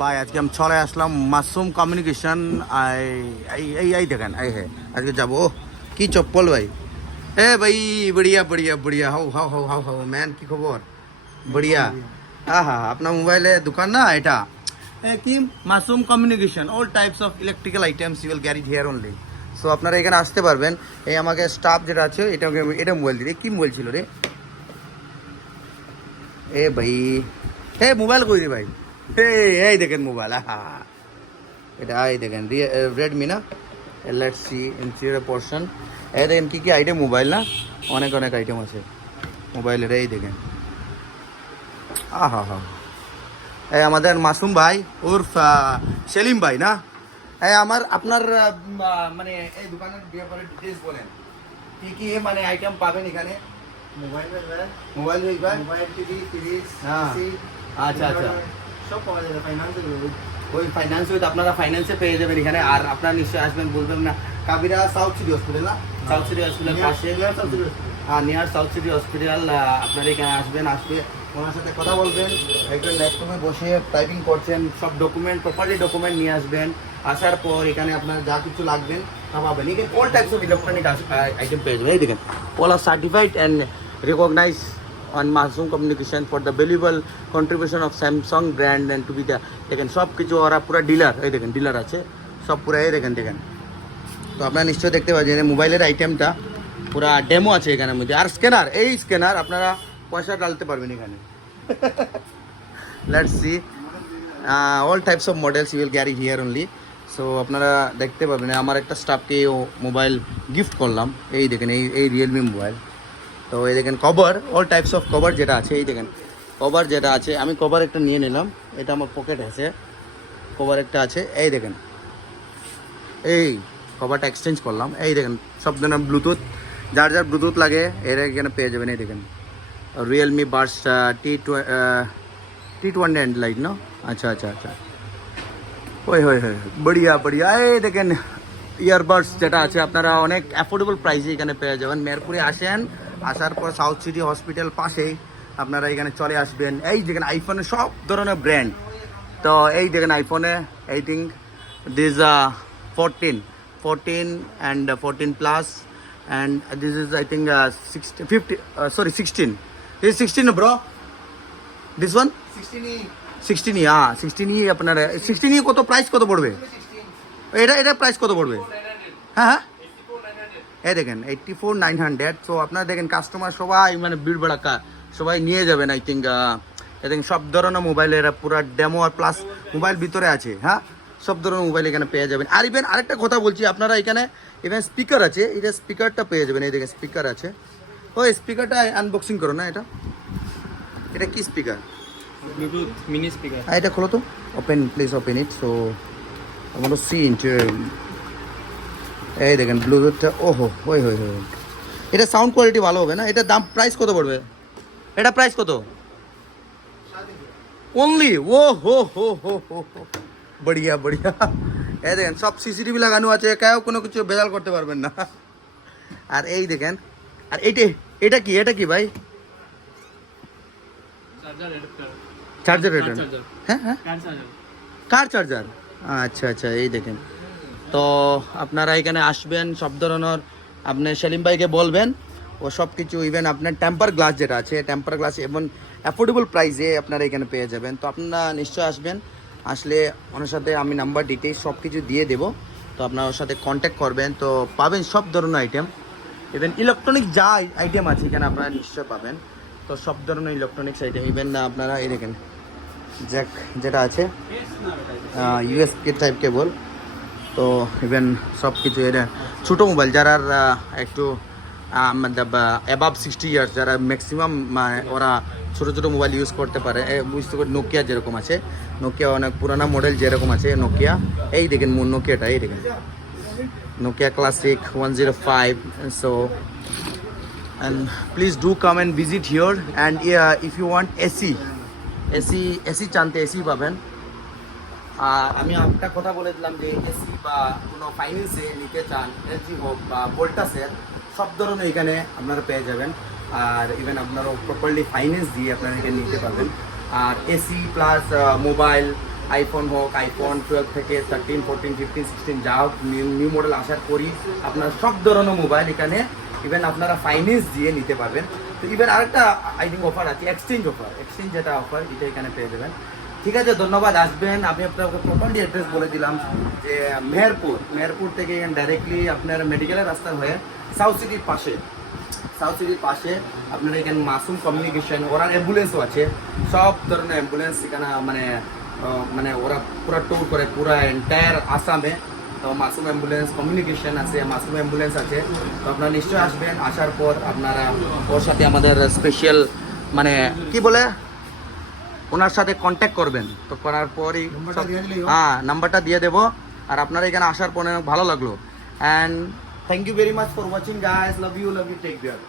ভাই আজকে আমি চলে আসলাম মাসুম কমিউনিকেশন। এই দেখেন এই হ্যাঁ আজকে যাবো। কি চপ্পল ভাই। এ ভাই বড়িয়া বড়িয়া বড়িয়া হাও হাও হাও হাও হাও ম্যান, কি খবর? বড়িয়া। হ্যাঁ আপনার মোবাইলে দোকান না এটা? কি Masum communication, all types of electrical items you will carry here only. So আপনারা এখানে আসতে পারবেন। এই আমাকে স্টাফ যেটা আছে এটা মোবাইল দিলে কি মোবাইল ছিল রে? এ ভাই এ মোবাইল কই রে ভাই? এই দেখেন মোবাইল, এটা এই দেখেন রেডমি না। Let's see interior portion. এই দেখেন কি কি আইটেম মোবাইল না, অনেক অনেক আইটেম আছে মোবাইলের। এই দেখেন হা এই আমাদের মাসুম ভাই ওরফ সেলিম ভাই না। এই আপনার মানে এই দোকানের ব্যাপারে ডিটেলস বলেন, কি কি মানে আইটেম পাবেন এখানে? Mobile mobile mobile TV fridge হ্যাঁ এসি আচ্ছা আচ্ছা। সব পাওয়া যাবে ফাইন্যান্স। ওই ফাইন্যান্স উইথ আপনারা ফাইন্যান্সে পেয়ে যাবেন এখানে। আর আপনারা নিশ্চয়ই আসবেন, বলবেন না কাবিরা সাউথ সিটি হসপিটাল না? সাউথ সিটি হসপিটাল পাশে, নিয়ার সাউথ সিটি হসপিটাল। আপনারা এখানে আসবে ওনার সাথে কথা বলবেন। একজন ল্যাপটপে বসে টাইপিং করছেন, সব ডকুমেন্ট প্রপারলি ডকুমেন্ট নিয়ে আসবেন। আসার পর এখানে আপনার যা কিছু লাগবেন তা পাবেন। এখানে all types of electronic item পেয়ে যাবেন। এই দেখেন all are certified and recognize on Masum Communication for the valuable contribution of Samsung brand and to be the দেখেন সব কিছু ওরা পুরো ডিলার। এই দেখেন ডিলার আছে সব পুরো। এই দেখেন তো আপনারা নিশ্চয়ই দেখতে পাচ্ছেন মোবাইলের আইটেমটা পুরা ডেমো আছে এখানের মধ্যে। আর স্ক্যানার, এই স্ক্যানার আপনারা পয়সা ডালতে পারবেন এখানে। Let's see all types of models you will carry here only. So আপনারা দেখতে পাবেন আমার একটা স্টাফকে মোবাইল গিফট করলাম। এই দেখেন এই রিয়েলমি মোবাইল। তো এই দেখেন cover, all types of cover যেটা আছে। এই দেখেন কভার যেটা আছে, আমি কভার একটা নিয়ে নিলাম। এটা আমার পকেট আছে, কভার একটা আছে। এই দেখেন এই কভারটা এক্সচেঞ্জ করলাম। এই দেখেন সব ধরনের ব্লুটুথ, যার ব্লুটুথ লাগে এরা এখানে পেয়ে যাবেন। এই দেখেন রিয়েলমি বাডস T20 লাইট না? আচ্ছা আচ্ছা আচ্ছা ওই বড়িয়া বড়িয়া। এই দেখেন ইয়ারবাডস যেটা আছে আপনারা অনেক অ্যাফোর্ডেবল প্রাইসে এখানে পেয়ে যাবেন। মেরপুরে আসেন, আসার পর সাউথ সিটি হসপিটাল পাশেই আপনারা এখানে চলে আসবেন। এই দেখেন আইফোনের সব ধরনের ব্র্যান্ড। তো এই দেখেন আইফোনে I think this 14 and 14 plus and this is I think 16 this 16 bro, this one 16 আপনার 16 কত প্রাইস কত পড়বে? এটা প্রাইস কত পড়বে? হ্যাঁ এই দেখেন 84,900। সো আপনারা দেখেন কাস্টমার সবাই মানে ভিড় ভড়াক্কা সবাই নিয়ে যাবেন। আই থিঙ্ক দেখেন সব ধরনের মোবাইল এরা পুরো ডেমো আর প্লাস মোবাইল ভিতরে আছে। হ্যাঁ সব ধরনের মোবাইল এখানে পেয়ে যাবেন। আর ইভেন আরেকটা কথা বলছি, আপনারা এখানে ইভেন স্পিকার আছে, এটা স্পিকারটা পেয়ে যাবেন। এই দেখেন স্পিকার আছে। ওই স্পিকারটা আনবক্সিং করো না। এটা কি স্পিকার? Bluetooth mini speaker. এটা খোলো তো, open please open it. So I want to see interior. এই দেখেন ব্লুটুথটা। ওহো ওই এটা সাউন্ড কোয়ালিটি ভালো হবে না? এটা দাম প্রাইস কত পড়বে? এটা প্রাইস কত? অনলি হো বড়িয়া বড়িয়া। এই দেখেন সব সিসিটিভি লাগানো আছে, কেউ কোনো কিছু বেজাল করতে পারবেন না। আর এই দেখেন আর এটা কি ভাই? চার্জার হ্যাঁ কার চার্জার? আচ্ছা আচ্ছা এই দেখেন। তো আপনারা এখানে আসবেন, সব ধরনের আপনি সেলিম ভাইকে বলবেন ও সব কিছু ইভেন আপনার টেম্পার গ্লাস যেটা আছে, টেম্পার গ্লাস এবং অ্যাফোর্ডেবল প্রাইসে আপনারা এখানে পেয়ে যাবেন। তো আপনারা নিশ্চয়ই আসবেন, আসলে ওনার সাথে আমি নাম্বার ডিটেলস সব কিছু দিয়ে দেবো। তো আপনার ওর সাথে কন্ট্যাক্ট করবেন, তো পাবেন সব ধরনের আইটেম। ইভেন ইলেকট্রনিক যা আইটেম আছে এখানে আপনারা নিশ্চয় পাবেন। তো সব ধরনের ইলেকট্রনিক্স আইটেম ইভেন আপনারা এই দেখেন জ্যাক যেটা আছে ইউএসকে টাইপ কেবল। তো ইভেন সব কিছু এটা ছোটো মোবাইল যারা একটু অ্যাবাভ 60 ইয়ার্স, যারা ম্যাক্সিমাম ওরা ছোটো মোবাইল ইউজ করতে পারে। বুঝতে পারি নোকিয়া যেরকম আছে, নোকিয়া অনেক পুরানা মডেল যেরকম আছে নোকিয়া। এই দেখেন নোকিয়াটা, এই দেখেন Nokia classic 105। So and please do come and visit here. And if you want AC চানতে AC পাবেন। আর আমি একটা কথা বলে দিলাম যে এসি বা কোনো ফাইন্যান্সে নিতে চান, এলজি হোক বা ভোল্টাসের, সব ধরনের এখানে আপনারা পেয়ে যাবেন। আর ইভেন আপনারা প্রপারলি ফাইন্যান্স দিয়ে আপনারা এখানে নিতে পারবেন। আর এসি প্লাস মোবাইল আইফোন হোক, আইফোন 12 থেকে 13, 14, 15, 16 যা হোক নিউ মডেল আসার পরই আপনার সব ধরনের মোবাইল এখানে ইভেন আপনারা ফাইন্যান্স দিয়ে নিতে পারবেন। তো ইভেন আরেকটা আই থিঙ্ক অফার আছে, এক্সচেঞ্জ যেটা অফার এটা এখানে পেয়ে যাবেন। ঠিক আছে, ধন্যবাদ। আসবেন, আমি আপনাকে প্রপারলি অ্যাড্রেস বলে দিলাম যে মেহেরপুর থেকে ডাইরেক্টলি আপনার মেডিকেলের রাস্তা হয়ে সাউথ সিটির পাশে আপনারা এখানে মাসুম কমিউনিকেশন, ওরা অ্যাম্বুলেন্সও আছে, সব ধরনের অ্যাম্বুলেন্স এখানে মানে ওরা পুরো ট্যুর করে পুরো এন্টায়ার আসামে। তো মাসুম অ্যাম্বুলেন্স কমিউনিকেশন আছে, মাসুম অ্যাম্বুলেন্স আছে। তো আপনারা নিশ্চয়ই আসবেন, আসার পর আপনারা ওর সাথে আমাদের স্পেশাল মানে কি বলে ওনার সাথে কন্ট্যাক্ট করবেন। তো করার পরই হ্যাঁ নাম্বারটা দিয়ে দেবো। আর আপনারা এখানে আসার পরে ভালো লাগলো। And thank you very much for watching guys, love you take care.